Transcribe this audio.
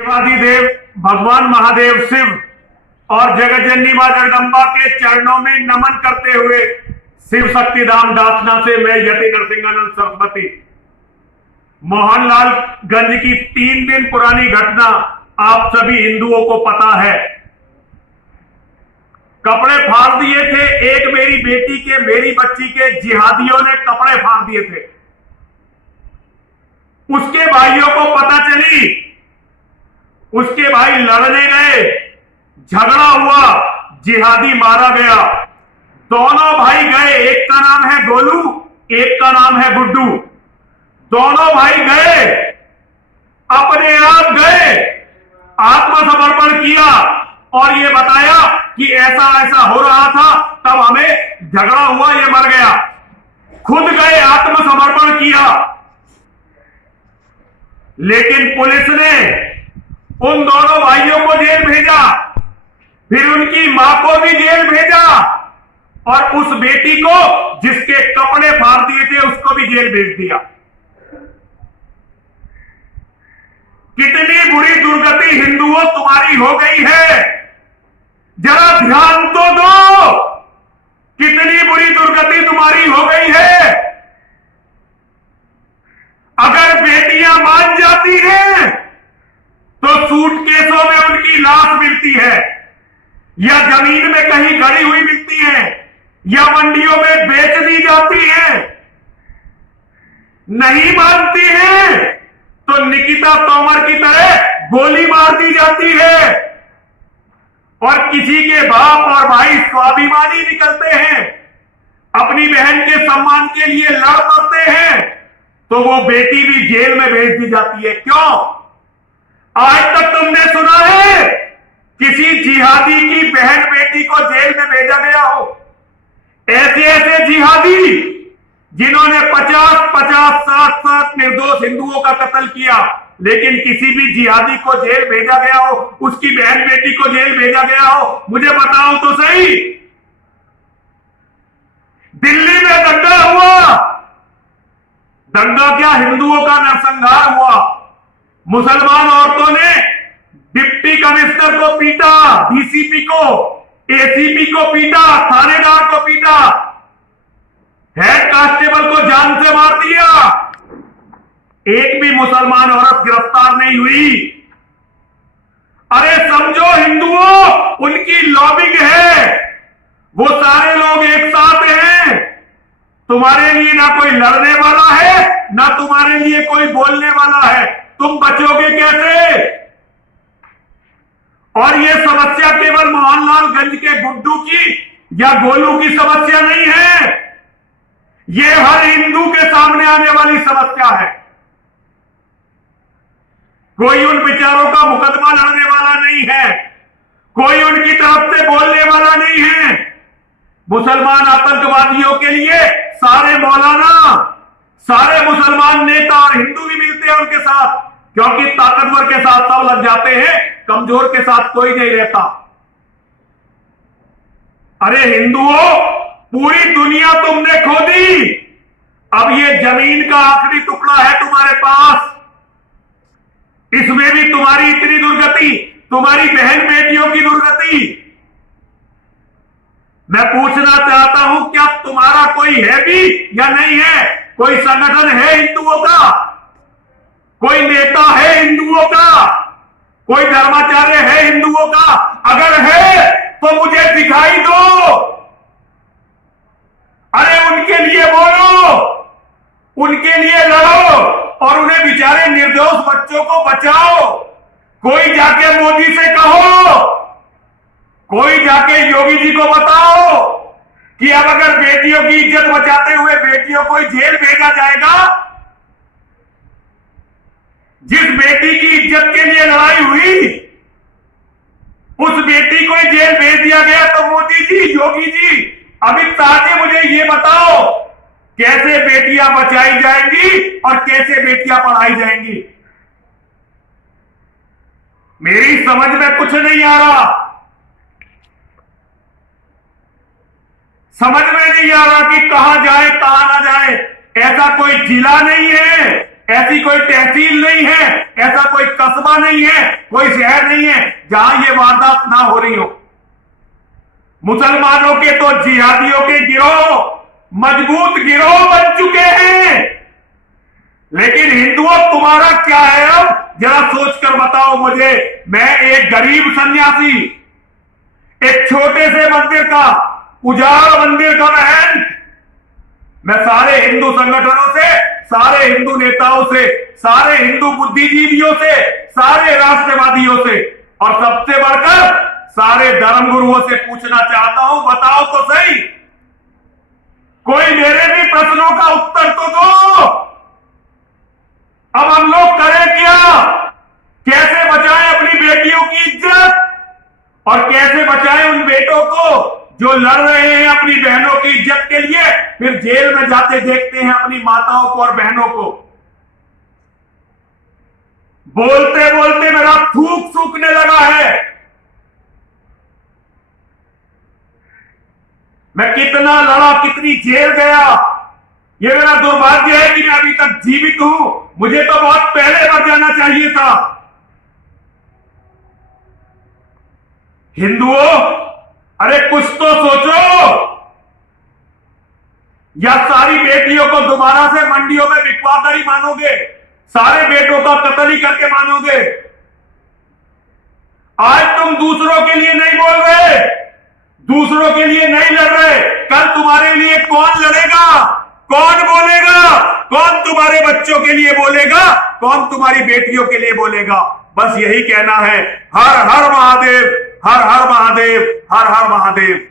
देवाधिदेव भगवान महादेव शिव और जगत जननी मां जगदंबा के चरणों में नमन करते हुए शिव शक्ति धाम दासना से मैं यति नरसिंहानंद सरस्वती मोहनलाल गंज की 3 दिन पुरानी घटना आप सभी हिंदुओं को पता है। कपड़े फाड़ दिए थे, एक मेरी बेटी के, मेरी बच्ची के जिहादियों ने कपड़े फाड़ दिए थे। उसके भाइयों को पता चली, उसके भाई लड़ने गए, झगड़ा हुआ, जिहादी मारा गया। दोनों भाई गए, एक का नाम है गोलू, एक का नाम है गुड्डू। दोनों भाई गए, अपने आप गए, आत्मसमर्पण किया और ये बताया कि ऐसा ऐसा हो रहा था, तब हमें झगड़ा हुआ, ये मर गया। खुद गए, आत्मसमर्पण किया। लेकिन पुलिस ने उन दोनों भाइयों को जेल भेजा, फिर उनकी मां को भी जेल भेजा और उस बेटी को जिसके कपड़े फाड़ दिए थे उसको भी जेल भेज दिया। कितनी बुरी दुर्गति हिंदुओं तुम्हारी हो गई है, जरा ध्यान तो दो। कितनी बुरी दुर्गति तुम्हारी हो गई है। अगर बेटियां मान जाती हैं तो सूटकेसों में उनकी लाश मिलती है, या जमीन में कहीं गड़ी हुई मिलती है, या मंडियों में बेच दी जाती है। नहीं मानती है तो निकिता तोमर की तरह गोली मार दी जाती है। और किसी के बाप और भाई स्वाभिमानी निकलते हैं, अपनी बहन के सम्मान के लिए लड़ पड़ते हैं, तो वो बेटी भी जेल में भेज दी जाती है। क्यों? आज तक तुमने सुना है किसी जिहादी की बहन बेटी को जेल में भेजा गया हो? ऐसे ऐसे जिहादी जिन्होंने 50-50, 60-60 निर्दोष हिंदुओं का कत्ल किया, लेकिन किसी भी जिहादी को जेल भेजा गया हो, उसकी बहन बेटी को जेल भेजा गया हो? मुझे बताओ तो सही। दिल्ली में दंगा हुआ, दंगा क्या, हिंदुओं का नरसंहार हुआ। मुसलमान औरतों ने डिप्टी कमिश्नर को पीटा, डीसीपी को, एसीपी को पीटा, थानेदार को पीटा, हेड कांस्टेबल को जान से मार दिया। एक भी मुसलमान औरत गिरफ्तार नहीं हुई। अरे समझो हिंदुओं, उनकी लॉबिंग है, वो सारे लोग एक साथ हैं। तुम्हारे लिए ना कोई लड़ने वाला है, ना तुम्हारे लिए कोई बोलने वाला है। तुम बचोगे कैसे? और ये समस्या केवल मोहनलाल गंज के गुड्डू की या गोलू की समस्या नहीं है, ये हर हिंदू के सामने आने वाली समस्या है। कोई उन विचारों का मुकदमा लड़ने वाला नहीं है, कोई उनकी तरफ से बोलने वाला नहीं है। मुसलमान आतंकवादियों के लिए सारे मौलाना, सारे मुसलमान नेता और हिंदू भी मिलते हैं उनके साथ, क्योंकि ताकतवर के साथ सब लग जाते हैं, कमजोर के साथ कोई नहीं रहता। अरे हिंदुओं, पूरी दुनिया तुमने खो दी, अब ये जमीन का आखिरी टुकड़ा है तुम्हारे पास। इसमें भी तुम्हारी इतनी दुर्गति, तुम्हारी बहन बेटियों की दुर्गति। मैं पूछना चाहता हूं, क्या तुम्हारा कोई है भी या नहीं है? कोई संगठन है हिंदुओं का? कोई नेता है हिंदुओं का? कोई धर्माचार्य है हिंदुओं का? अगर है तो मुझे दिखाई दो। अरे उनके लिए बोलो, उनके लिए लड़ो और उन्हें बेचारे निर्दोष बच्चों को बचाओ। कोई जाके मोदी से कहो, कोई जाके योगी जी को बताओ कि अब अगर बेटियों की इज्जत बचाते हुए बेटियों को जेल भेजा जाएगा, जिस बेटी की इज्जत के लिए लड़ाई हुई उस बेटी को जेल भेज दिया गया, तो मोदी जी, योगी जी, अमित शाह जी, मुझे ये बताओ कैसे बेटियां बचाई जाएंगी और कैसे बेटियां पढ़ाई जाएंगी? मेरी समझ में कुछ नहीं आ रहा, समझ में नहीं आ रहा कि कहां जाए कहां ना जाए। ऐसा कोई जिला नहीं है, ऐसी कोई तहसील नहीं है, ऐसा कोई कस्बा नहीं है, कोई शहर नहीं है जहां ये वारदात ना हो रही हो। मुसलमानों के तो जिहादियों के गिरोह मजबूत गिरोह बन चुके हैं, लेकिन हिंदुओं तुम्हारा क्या है? अब जरा सोचकर बताओ मुझे। मैं एक गरीब सन्यासी, एक छोटे से मंदिर का, उजाड़ मंदिर का महंत, मैं सारे हिंदू संगठनों से, सारे हिंदू नेताओं से, सारे हिंदू बुद्धिजीवियों से, सारे राष्ट्रवादियों से और सबसे बढ़कर सारे धर्मगुरुओं से पूछना चाहता हूं, बताओ तो सही, कोई मेरे भी प्रश्नों का उत्तर तो दो। अब हम लोग करें क्या? कैसे बचाएं अपनी बेटियों की इज्जत और कैसे बचाएं उन बेटों को जो लड़ रहे हैं अपनी बहनों की इज्जत के लिए, फिर जेल में जाते देखते हैं अपनी माताओं को और बहनों को। बोलते बोलते मेरा थूक सूखने लगा है। मैं कितना लड़ा, कितनी जेल गया, ये मेरा दुर्भाग्य है कि मैं अभी तक जीवित हूं। मुझे तो बहुत पहले मर जाना चाहिए था। हिंदुओं, अरे कुछ तो सोचो। या सारी बेटियों को दोबारा से मंडियों में बिकवाकर ही मानोगे? सारे बेटों का कत्ल ही करके मानोगे? आज तुम दूसरों के लिए नहीं बोल रहे, दूसरों के लिए नहीं लड़ रहे, कल तुम्हारे लिए कौन लड़ेगा? कौन बोलेगा? कौन तुम्हारे बच्चों के लिए बोलेगा? कौन तुम्हारी बेटियों के लिए बोलेगा? बस यही कहना है। हर हर महादेव, हर हर महादेव, हर हर महादेव।